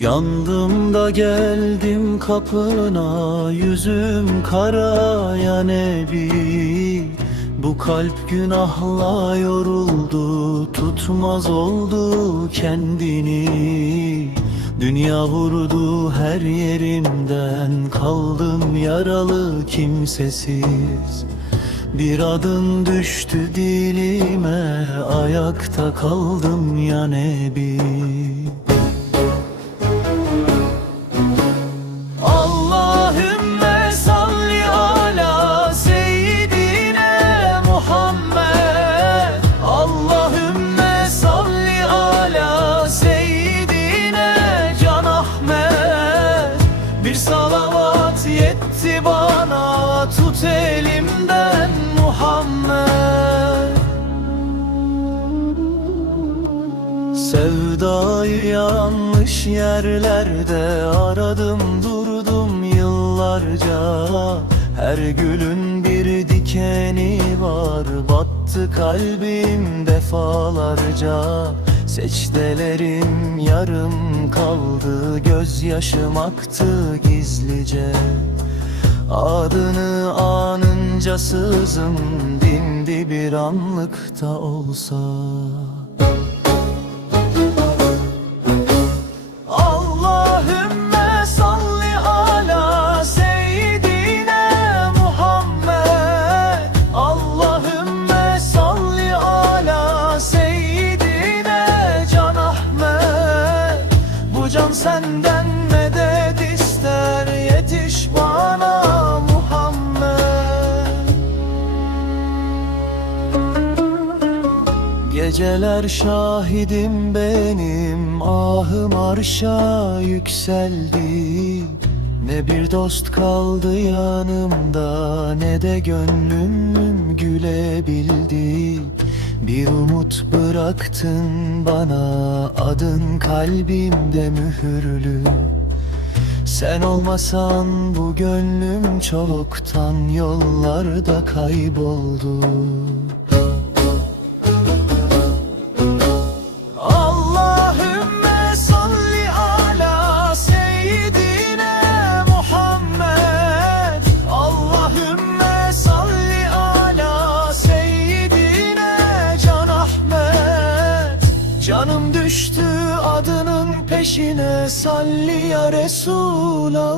Yandım da geldim kapına Yüzüm kara ya Nebi Bu kalp günahla yoruldu Tutmaz oldu kendini. Dünya vurdu her yerimden Kaldım yaralı kimsesiz. Bir adın düştü dilime Ayakta kaldım ya Nebi salavat yetti bana. Tut elimden Muhammed. Sevdayı yanlış yerlerde aradım durdum yıllarca. Her gülün bir dikeni var battı kalbim defalarca Seçtelerim yarım kaldı gözyaşım aktı gizlice. Adını anınca sızım dindi bir anlıkta olsa Geceler şahidim benim ahım arşa yükseldi. Ne bir dost kaldı yanımda ne de gönlüm gülebildi. Bir umut bıraktın bana adın kalbimde mühürlü. Sen olmasan bu gönlüm çoktan yollarda kayboldu Canım düştü adının peşine salli ya Resulallah